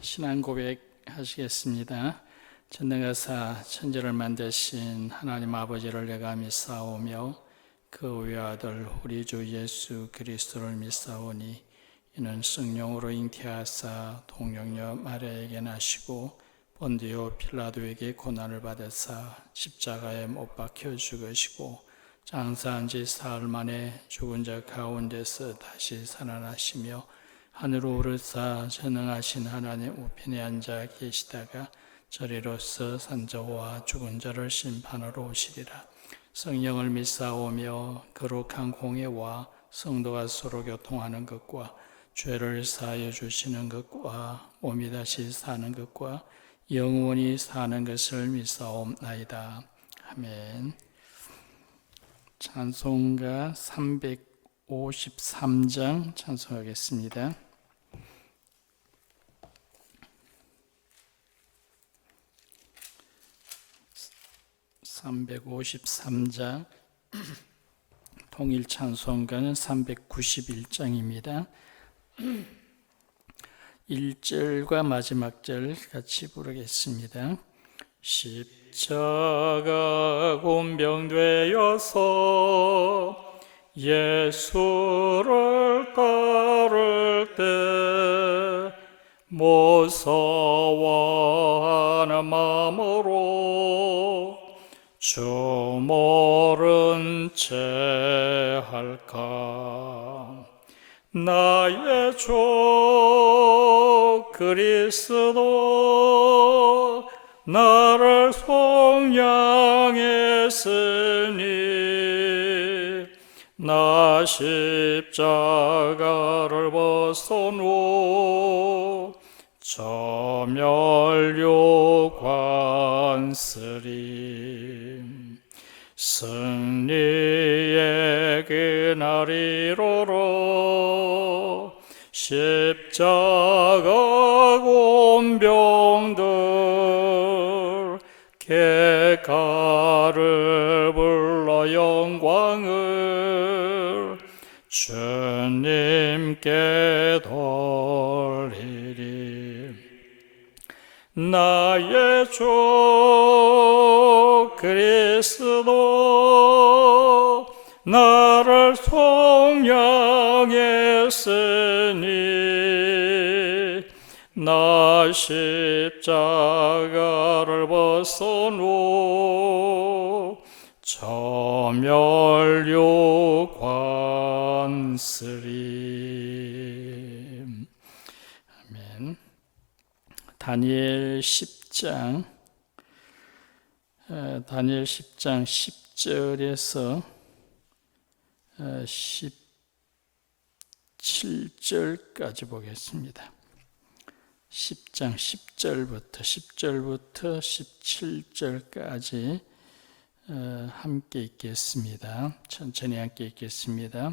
신앙 고백하시겠습니다. 전능하사 천지를 만드신 하나님 아버지를 내가 믿사오며 그 외아들 우리 주 예수 그리스도를 믿사오니 이는 성령으로 잉태하사 동정녀 마리아에게 나시고 본디오 필라도에게 고난을 받으사 십자가에 못 박혀 죽으시고 장사한 지 사흘 만에 죽은 자 가운데서 다시 살아나시며 하늘로 오르사 전능하신 하나님 우편에 앉아 계시다가 저리로서 산자와 죽은 자를 심판하러 오시리라. 성령을 믿사오며 거룩한 공예와 성도가 서로 교통하는 것과 죄를 사하여 주시는 것과 몸이 다시 사는 것과 영원히 사는 것을 믿사옵나이다. 아멘. 찬송가 353장 찬송하겠습니다. 353장 통일 찬송가는 391장입니다. 1절과 마지막 절 같이 부르겠습니다. 십자가 곤병되어서 예수를 따를 때 무서워하는 마음으로 주 모른 채 할까. 나의 주 그리스도 나를 속량했으니 나 십자가를 벗어놓 저 멸류 관쓰리. 승리의 그날 이루러 십자가 곤병들 객가를 불러 영광을 주님께 돌리리. 나의 주 그리스도 나를 속량했으니 나 십자가를 벗어놓 저 멸류 관쓰리. 아멘. 다니엘 10장 10절에서 17절까지 보겠습니다. 10장 10절부터 17절까지 함께 읽겠습니다. 천천히 함께 읽겠습니다.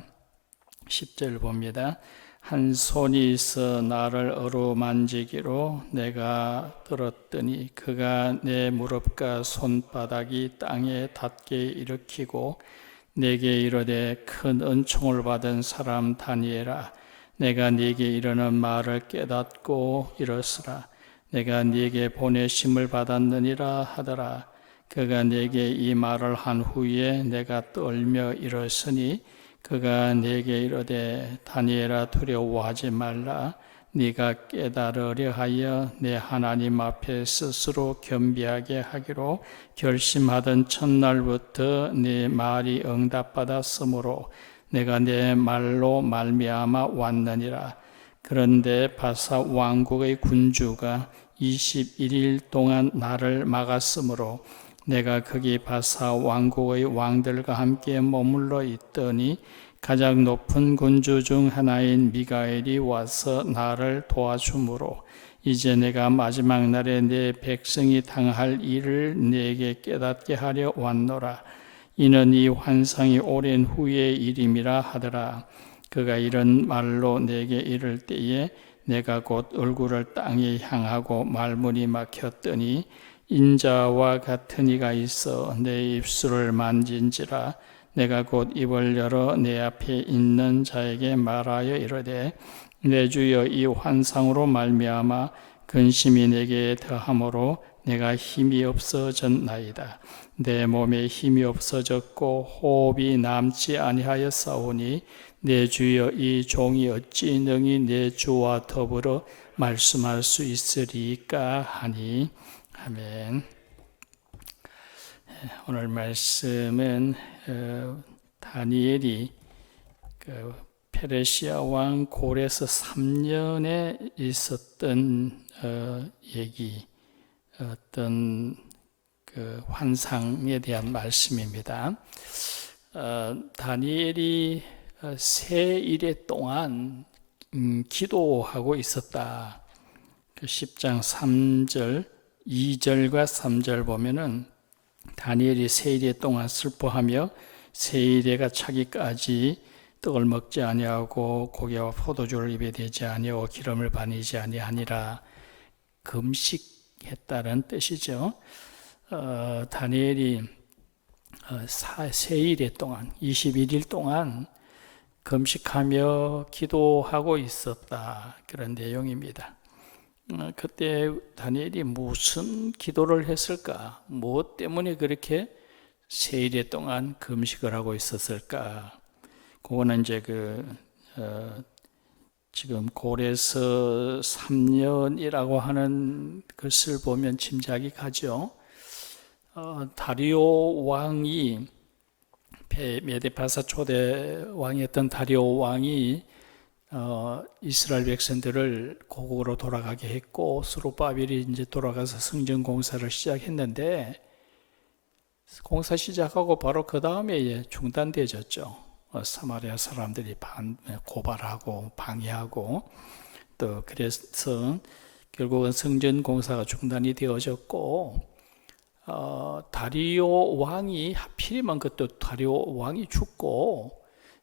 10절 봅니다. 한 손이 있어 나를 어루만지기로 내가 들었더니 그가 내 무릎과 손바닥이 땅에 닿게 일으키고 내게 이르되 큰 은총을 받은 사람 다니엘아, 내가 네게 이르는 말을 깨닫고 이르으라. 내가 네게 보내심을 받았느니라 하더라. 그가 내게 이 말을 한 후에 내가 떨며 일었으니 그가 내게 이르되 다니엘아 두려워하지 말라. 네가 깨달으려 하여 내 하나님 앞에 스스로 겸비하게 하기로 결심하던 첫날부터 네 말이 응답받았으므로 내가 내 말로 말미암아 왔느니라. 그런데 바사 왕국의 군주가 21일 동안 나를 막았으므로 내가 거기 바사 왕국의 왕들과 함께 머물러 있더니 가장 높은 군주 중 하나인 미가엘이 와서 나를 도와주므로 이제 내가 마지막 날에 내 백성이 당할 일을 내게 깨닫게 하려 왔노라. 이는 이 환상이 오랜 후의 일임이라 하더라. 그가 이런 말로 내게 이를 때에 내가 곧 얼굴을 땅에 향하고 말문이 막혔더니 인자와 같은 이가 있어 내 입술을 만진지라. 내가 곧 입을 열어 내 앞에 있는 자에게 말하여 이르되 내 주여 이 환상으로 말미암아 근심이 내게 더함으로 내가 힘이 없어졌나이다. 내 몸에 힘이 없어졌고 호흡이 남지 아니하였사오니 내 주여 이 종이 어찌 능히 내 주와 더불어 말씀할 수 있으리까 하니. 아멘. 오늘 말씀은 다니엘이 페르시아 왕 고레스 3년에 있었던 얘기, 어떤 그 환상에 대한 말씀입니다. 다니엘이 세 일에 동안 기도하고 있었다. 그 10장 3절, 2절과 3절 보면은 다니엘이 세 일에 동안 슬퍼하며 세 일에가 차기까지 떡을 먹지 아니하고 고기와 포도주를 입에 대지 아니하고 기름을 바르지 아니하니라. 금식했다는 뜻이죠. 다니엘이 세 일에 동안 21일 동안 금식하며 기도하고 있었다. 그런 내용입니다. 그때 다니엘이 무슨 기도를 했을까? 무엇 때문에 그렇게 세 일 동안 금식을 하고 있었을까? 그거는 이제 지금 고레서 3년이라고 하는 것을 보면 짐작이 가죠. 다리오 왕이 메데파사 초대 왕이었던 다리오 왕이 이스라엘 백성들을 고국으로 돌아가게 했고 스룹바벨이 이제 돌아가서 성전 공사를 시작했는데 공사 시작하고 바로 그 다음에 중단되어졌죠. 사마리아 사람들이 고발하고 방해하고 또 그래서 결국은 성전 공사가 중단이 되어졌고 다리오 왕이 하필이면 그때 다리오 왕이 죽고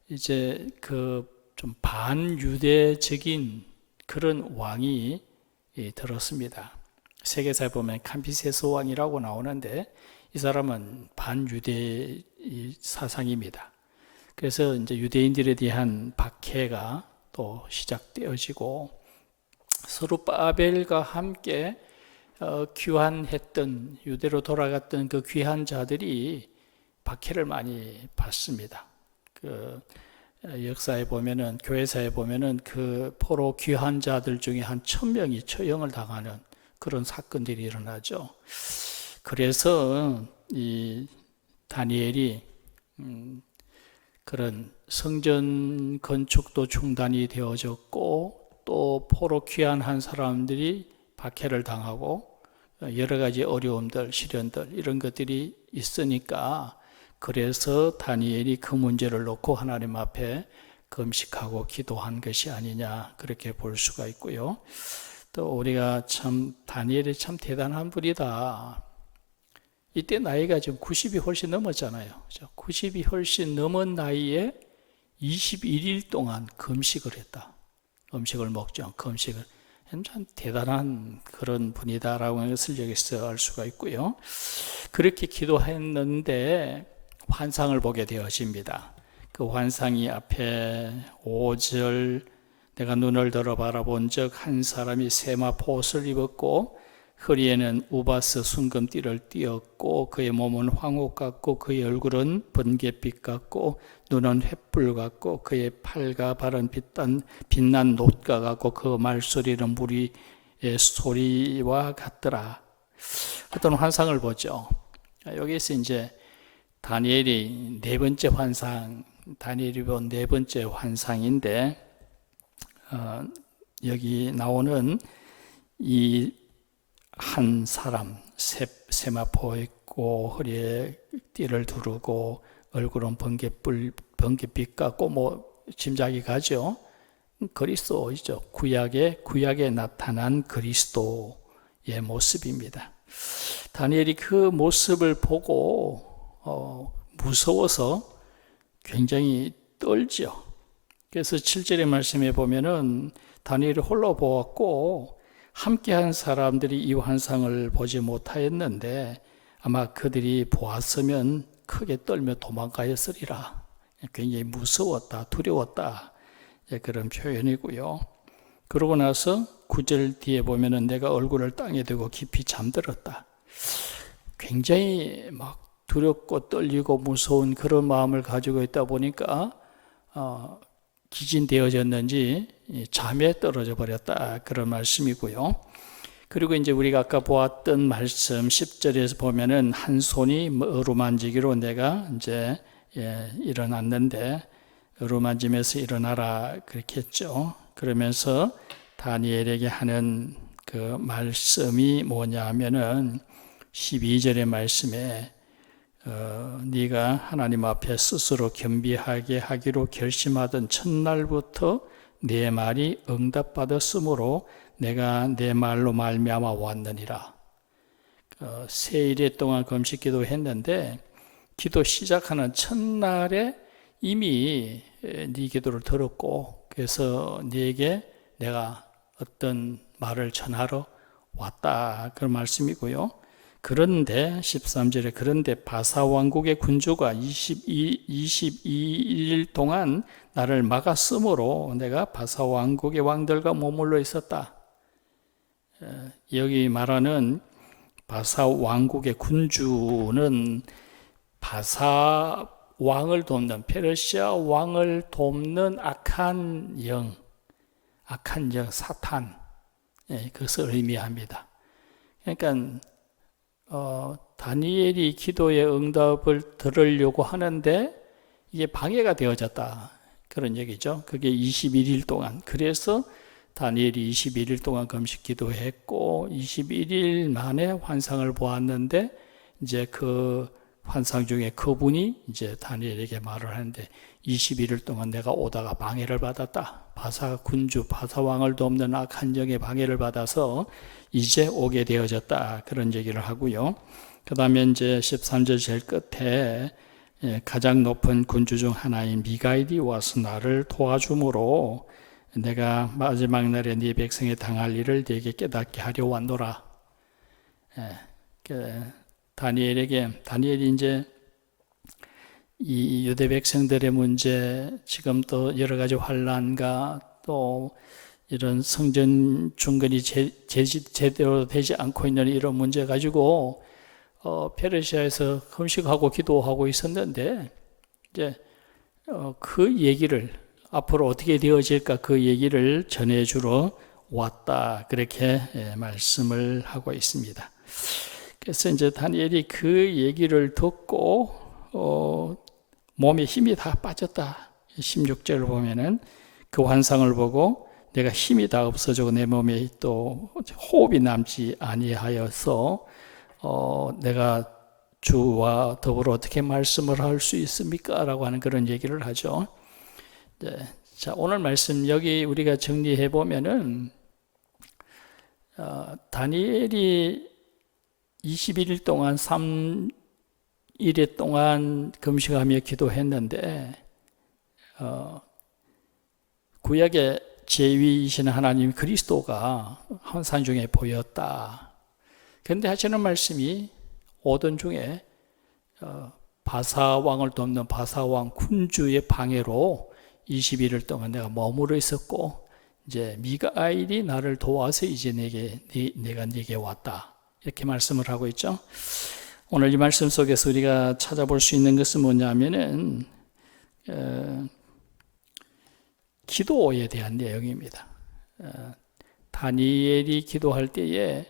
이제 좀 반유대적인 그런 왕이 들었습니다. 세계사에 보면 캄비세스 왕이라고 나오는데 이 사람은 반유대 사상입니다. 그래서 이제 유대인들에 대한 박해가 또 시작되어지고 스룹바벨과 함께 귀환했던 유대로 돌아갔던 그 귀한 자들이 박해를 많이 받습니다. 역사에 보면은 교회사에 보면은 그 포로 귀한 자들 중에 한 1000명이 처형을 당하는 그런 사건들이 일어나죠. 그래서 이 다니엘이 그런 성전 건축도 중단이 되어졌고 또 포로 귀환한 사람들이 박해를 당하고 여러 가지 어려움들, 시련들 이런 것들이 있으니까 그래서 다니엘이 그 문제를 놓고 하나님 앞에 금식하고 기도한 것이 아니냐 그렇게 볼 수가 있고요. 또 우리가 참 다니엘이 참 대단한 분이다. 이때 나이가 지금 90이 훨씬 넘었잖아요. 90이 훨씬 넘은 나이에 21일 동안 금식을 했다. 음식을 먹죠. 금식을. 참 대단한 그런 분이다라고 하는 것을 여기서 알 수가 있고요. 그렇게 기도했는데 환상을 보게 되어집니다. 그 환상이 앞에 5절 내가 눈을 들어 바라본 적 한 사람이 세마포 옷을 입었고 허리에는 우바스 순금띠를 띠었고 그의 몸은 황옥 같고 그의 얼굴은 번갯빛 같고 눈은 횃불 같고 그의 팔과 발은 빛난 놋과 같고 그 말소리는 무리의 소리와 같더라. 어떤 환상을 보죠. 여기서 이제 다니엘이 네 번째 환상, 다니엘이 본 네 번째 환상인데 여기 나오는 이 한 사람 세마포 있고 허리에 띠를 두르고 얼굴은 번갯빛 같고 뭐 짐작이 가죠. 그리스도이죠. 구약에 나타난 그리스도의 모습입니다. 다니엘이 그 모습을 보고 무서워서 굉장히 떨죠. 그래서 7절의 말씀에 보면은 다니엘이 홀로 보았고 함께한 사람들이 이 환상을 보지 못하였는데 아마 그들이 보았으면 크게 떨며 도망가였으리라. 굉장히 무서웠다, 두려웠다 그런 표현이고요. 그러고 나서 9절 뒤에 보면은 내가 얼굴을 땅에 대고 깊이 잠들었다. 굉장히 막 두렵고 떨리고 무서운 그런 마음을 가지고 있다 보니까 기진되어졌는지 잠에 떨어져 버렸다. 그런 말씀이고요. 그리고 이제 우리가 아까 보았던 말씀 10절에서 보면은 한 손이 어루만지기로 내가 이제 일어났는데 어루만지면서 일어나라 그렇게 했죠. 그러면서 다니엘에게 하는 그 말씀이 뭐냐 하면은 12절의 말씀에 네가 하나님 앞에 스스로 겸비하게 하기로 결심하던 첫날부터 내 말이 응답받았으므로 내가 내 말로 말미암아 왔느니라. 세일에 동안 금식 기도했는데 기도 시작하는 첫날에 이미 네 기도를 들었고 그래서 네게 내가 어떤 말을 전하러 왔다 그런 말씀이고요. 그런데 13절에 그런데 바사 왕국의 군주가 22일 동안 나를 막았으므로 내가 바사 왕국의 왕들과 머물러 있었다. 여기 말하는 바사 왕국의 군주는 바사 왕을 돕는 페르시아 왕을 돕는 악한 영 사탄 그것을 의미합니다. 그러니까 다니엘이 기도의 응답을 들으려고 하는데 이게 방해가 되어졌다 그런 얘기죠. 그게 21일 동안. 그래서 다니엘이 21일 동안 금식 기도했고 21일 만에 환상을 보았는데 이제 그 환상 중에 그분이 이제 다니엘에게 말을 하는데 21일 동안 내가 오다가 방해를 받았다. 바사 군주 바사 왕을 돕는 악한 영의 방해를 받아서 이제 오게 되어졌다. 그런 얘기를 하고요. 그 다음에 이제 13절 제일 끝에 가장 높은 군주 중 하나인 미가엘이 와서 나를 도와주므로 내가 마지막 날에 네 백성에 당할 일을 네게 깨닫게 하려 왔노라. 다니엘이 이제 이 유대 백성들의 문제, 지금 또 여러 가지 환란과 또 이런 성전 중건이 제대로 되지 않고 있는 이런 문제 가지고 페르시아에서 금식하고 기도하고 있었는데 이제 그 얘기를 앞으로 어떻게 되어질까 그 얘기를 전해주러 왔다 그렇게 말씀을 하고 있습니다. 그래서 이제 다니엘이 그 얘기를 듣고 몸에 힘이 다 빠졌다. 16절을 보면은 그 환상을 보고 내가 힘이 다 없어지고 내 몸에 또 호흡이 남지 아니하여서 내가 주와 더불어 어떻게 말씀을 할 수 있습니까? 라고 하는 그런 얘기를 하죠. 네. 자, 오늘 말씀 여기 우리가 정리해 보면은 다니엘이 21일 동안 3일 동안 금식하며 기도했는데 구약의 제위이신 하나님 그리스도가 환상 중에 보였다. 그런데 하시는 말씀이 오던 중에 바사 왕을 돕는 바사 왕 군주의 방해로 21일 동안 내가 머무르 있었고 이제 미가엘이 나를 도와서 이제 내가 네게 왔다. 이렇게 말씀을 하고 있죠. 오늘 이 말씀 속에서 우리가 찾아볼 수 있는 것은 뭐냐면은 기도에 대한 내용입니다. 다니엘이 기도할 때에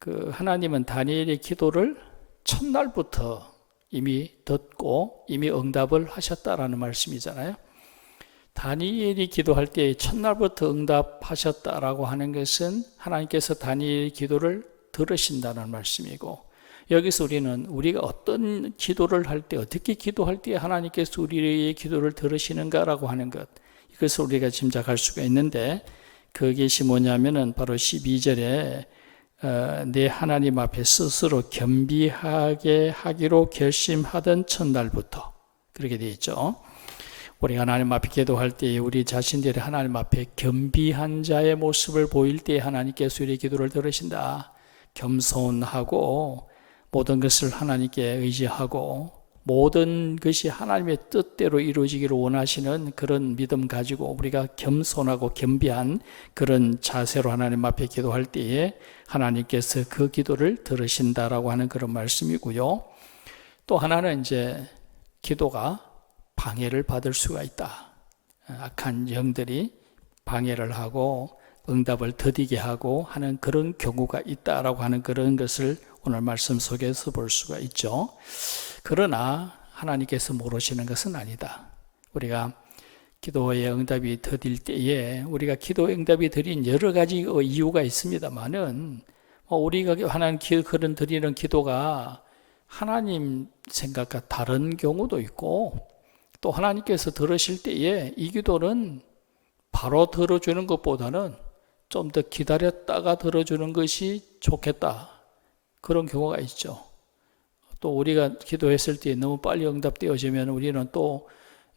그 하나님은 다니엘의 기도를 첫날부터 이미 듣고 이미 응답을 하셨다라는 말씀이잖아요. 다니엘이 기도할 때 첫날부터 응답하셨다라고 하는 것은 하나님께서 다니엘의 기도를 들으신다는 말씀이고, 여기서 우리가 어떤 기도를 할 때, 어떻게 기도할 때 하나님께서 우리의 기도를 들으시는가라고 하는 것, 이것을 우리가 짐작할 수가 있는데, 그것이 뭐냐면은 바로 12절에 내 하나님 앞에 스스로 겸비하게 하기로 결심하던 첫날부터, 그렇게 되어 있죠. 우리가 하나님 앞에 기도할 때 우리 자신들이 하나님 앞에 겸비한 자의 모습을 보일 때 하나님께서 우리의 기도를 들으신다. 겸손하고 모든 것을 하나님께 의지하고 모든 것이 하나님의 뜻대로 이루어지기를 원하시는 그런 믿음 가지고 우리가 겸손하고 겸비한 그런 자세로 하나님 앞에 기도할 때에 하나님께서 그 기도를 들으신다라고 하는 그런 말씀이고요. 또 하나는 이제 기도가 방해를 받을 수가 있다. 악한 영들이 방해를 하고 응답을 더디게 하고 하는 그런 경우가 있다라고 하는 그런 것을 오늘 말씀 속에서 볼 수가 있죠. 그러나 하나님께서 모르시는 것은 아니다. 우리가 기도의 응답이 더딜 때에 우리가 기도 응답이 드린 여러 가지 이유가 있습니다만은 우리가 하나님 그런 드리는 기도가 하나님 생각과 다른 경우도 있고 또 하나님께서 들으실 때에 이 기도는 바로 들어주는 것보다는 좀 더 기다렸다가 들어주는 것이 좋겠다. 그런 경우가 있죠. 또 우리가 기도했을 때 너무 빨리 응답되어지면 우리는 또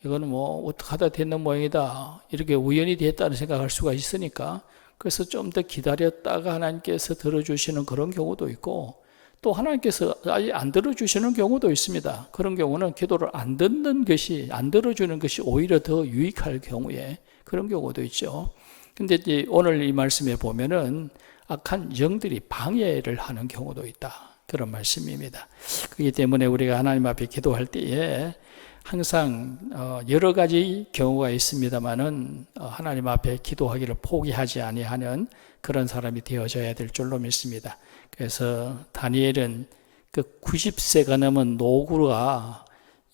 이거는 뭐 어떻게 하다 됐는 모양이다. 이렇게 우연히 됐다는 생각할 수가 있으니까 그래서 좀 더 기다렸다가 하나님께서 들어주시는 그런 경우도 있고 또 하나님께서 아예 안 들어주시는 경우도 있습니다. 그런 경우는 기도를 안 듣는 것이 안 들어주는 것이 오히려 더 유익할 경우에 그런 경우도 있죠. 근데 이제 오늘 이 말씀에 보면은 악한 영들이 방해를 하는 경우도 있다. 그런 말씀입니다. 그렇기 때문에 우리가 하나님 앞에 기도할 때에 항상 여러 가지 경우가 있습니다만은 하나님 앞에 기도하기를 포기하지 아니하는 그런 사람이 되어져야 될 줄로 믿습니다. 그래서 다니엘은 그 90세가 넘은 노구가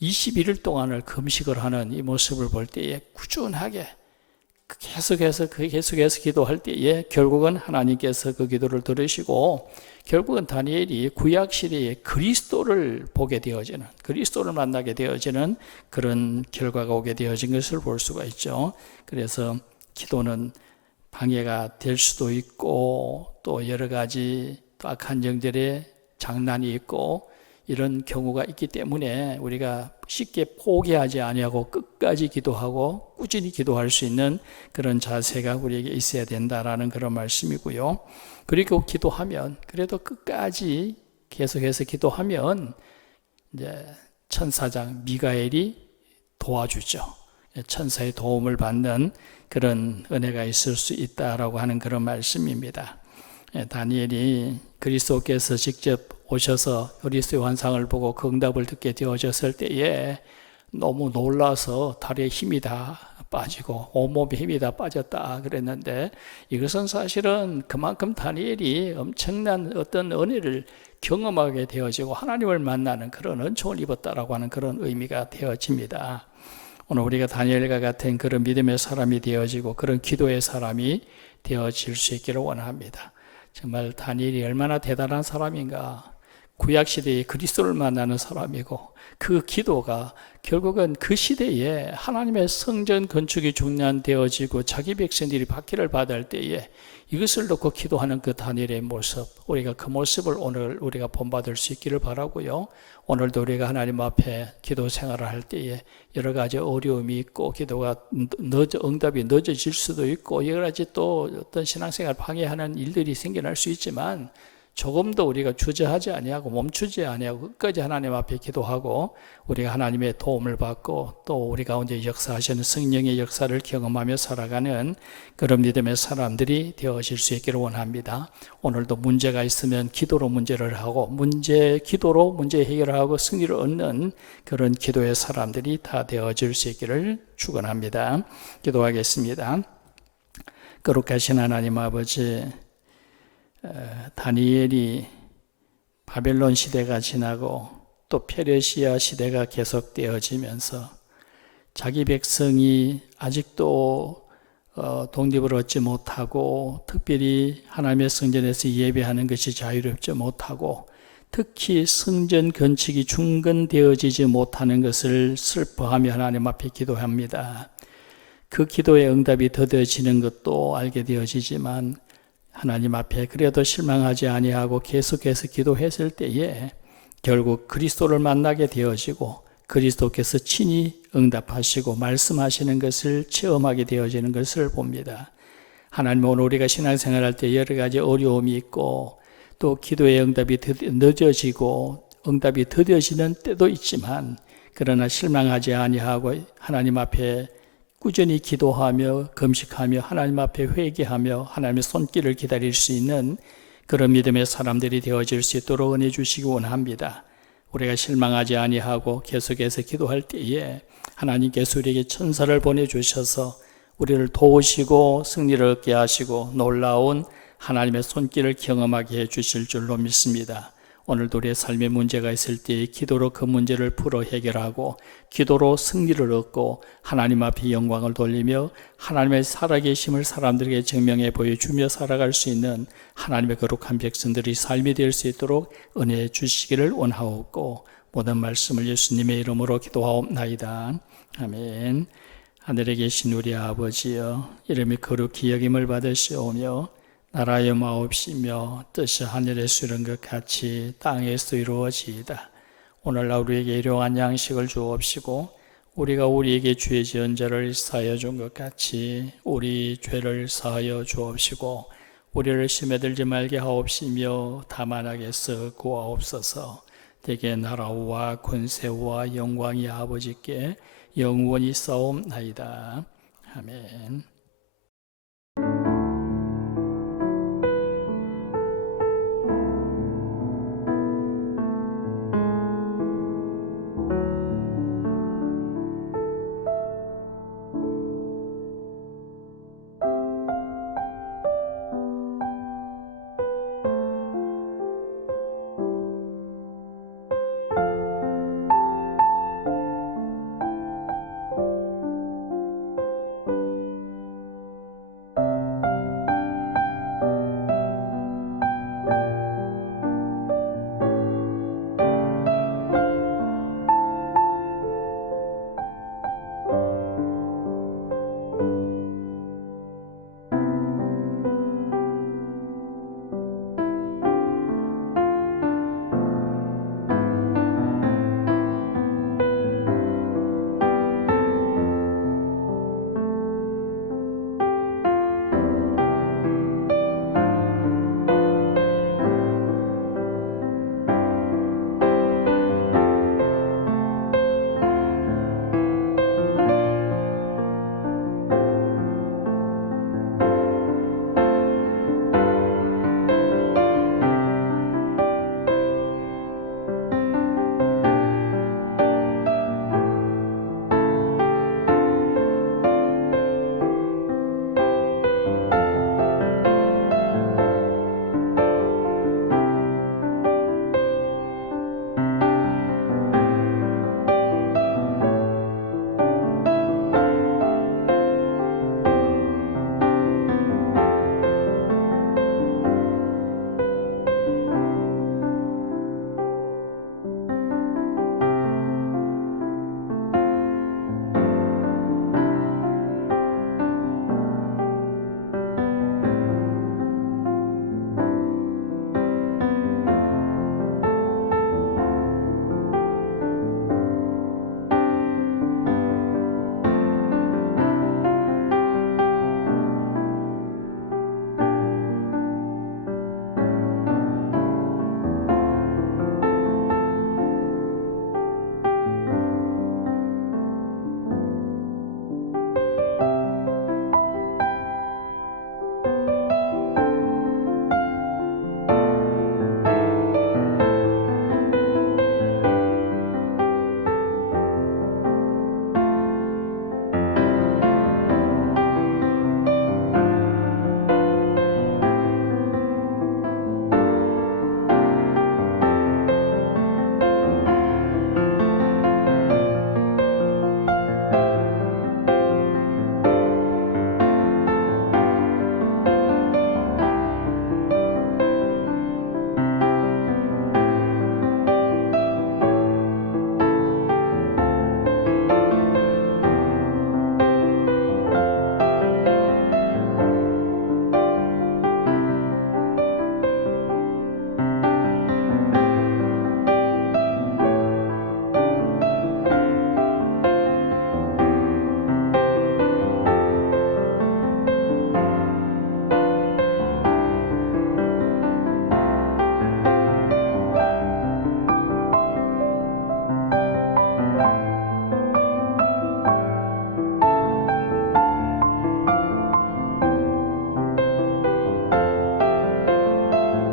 21일 동안을 금식을 하는 이 모습을 볼 때에 꾸준하게 계속해서 기도할 때에 결국은 하나님께서 그 기도를 들으시고 결국은 다니엘이 구약 시대에 그리스도를 보게 되어지는 그리스도를 만나게 되어지는 그런 결과가 오게 되어진 것을 볼 수가 있죠. 그래서 기도는 방해가 될 수도 있고 또 여러 가지 또 악한 영들의 장난이 있고 이런 경우가 있기 때문에 우리가 쉽게 포기하지 아니하고 끝까지 기도하고 꾸준히 기도할 수 있는 그런 자세가 우리에게 있어야 된다라는 그런 말씀이고요. 그리고 기도하면 그래도 끝까지 계속해서 기도하면 이제 천사장 미가엘이 도와주죠. 천사의 도움을 받는 그런 은혜가 있을 수 있다라고 하는 그런 말씀입니다. 다니엘이 그리스도께서 직접 오셔서 그리스도의 환상을 보고 그 응답을 듣게 되어졌을 때에 너무 놀라서 다리에 힘이 다 빠지고 온몸에 힘이 다 빠졌다 그랬는데 이것은 사실은 그만큼 다니엘이 엄청난 어떤 은혜를 경험하게 되어지고 하나님을 만나는 그런 은총을 입었다라고 하는 그런 의미가 되어집니다. 오늘 우리가 다니엘과 같은 그런 믿음의 사람이 되어지고 그런 기도의 사람이 되어질 수 있기를 원합니다. 정말 다니엘이 얼마나 대단한 사람인가. 구약시대에 그리스도를 만나는 사람이고 그 기도가 결국은 그 시대에 하나님의 성전 건축이 중단되어지고 자기 백성들이 박해를 받을 때에 이것을 놓고 기도하는 그 다니엘의 모습, 우리가 그 모습을 오늘 우리가 본받을 수 있기를 바라고요. 오늘도 우리가 하나님 앞에 기도 생활을 할 때에 여러 가지 어려움이 있고 기도가 응답이 늦어질 수도 있고 여러 가지 또 어떤 신앙생활 방해하는 일들이 생겨날 수 있지만 조금 더 우리가 주저하지 아니하고 멈추지 아니하고 끝까지 하나님 앞에 기도하고 우리가 하나님의 도움을 받고 또 우리 가운데 역사하시는 성령의 역사를 경험하며 살아가는 그런 믿음의 사람들이 되어질 수 있기를 원합니다. 오늘도 문제가 있으면 기도로 문제를 하고 기도로 문제 해결을 하고 승리를 얻는 그런 기도의 사람들이 다 되어질 수 있기를 축원합니다. 기도하겠습니다. 거룩하신 하나님 아버지, 다니엘이 바벨론 시대가 지나고 또 페르시아 시대가 계속되어지면서 자기 백성이 아직도 독립을 얻지 못하고 특별히 하나님의 성전에서 예배하는 것이 자유롭지 못하고 특히 성전 건축이 중건되어지지 못하는 것을 슬퍼하며 하나님 앞에 기도합니다. 그 기도의 응답이 더뎌지는 것도 알게 되어지지만 하나님 앞에 그래도 실망하지 아니하고 계속해서 기도했을 때에 결국 그리스도를 만나게 되어지고 그리스도께서 친히 응답하시고 말씀하시는 것을 체험하게 되어지는 것을 봅니다. 하나님, 오늘 우리가 신앙생활할 때 여러 가지 어려움이 있고 또 기도의 응답이 늦어지고 응답이 더뎌지는 때도 있지만 그러나 실망하지 아니하고 하나님 앞에 꾸준히 기도하며 금식하며 하나님 앞에 회개하며 하나님의 손길을 기다릴 수 있는 그런 믿음의 사람들이 되어질 수 있도록 은혜 주시기 원합니다. 우리가 실망하지 아니하고 계속해서 기도할 때에 하나님께서 우리에게 천사를 보내주셔서 우리를 도우시고 승리를 얻게 하시고 놀라운 하나님의 손길을 경험하게 해주실 줄로 믿습니다. 오늘도 우리의 삶에 문제가 있을 때 기도로 그 문제를 풀어 해결하고 기도로 승리를 얻고 하나님 앞에 영광을 돌리며 하나님의 살아계심을 사람들에게 증명해 보여주며 살아갈 수 있는 하나님의 거룩한 백성들이 삶이 될 수 있도록 은혜 주시기를 원하옵고 모든 말씀을 예수님의 이름으로 기도하옵나이다. 아멘. 하늘에 계신 우리 아버지여, 이름이 거룩히 여김을 받으시오며 나라의 마옵시며 뜻이 하늘에서 이룬 것 같이 땅에서 이루어지이다. 오늘날 우리에게 일용할 양식을 주옵시고 우리가 우리에게 죄 지은 자를 사하여 준 것 같이 우리 죄를 사하여 주옵시고 우리를 시험에 들지 말게 하옵시며 다만 악에서 구하옵소서. 대개 나라와 권세와 영광이 아버지께 영원히 싸움나이다. 아멘.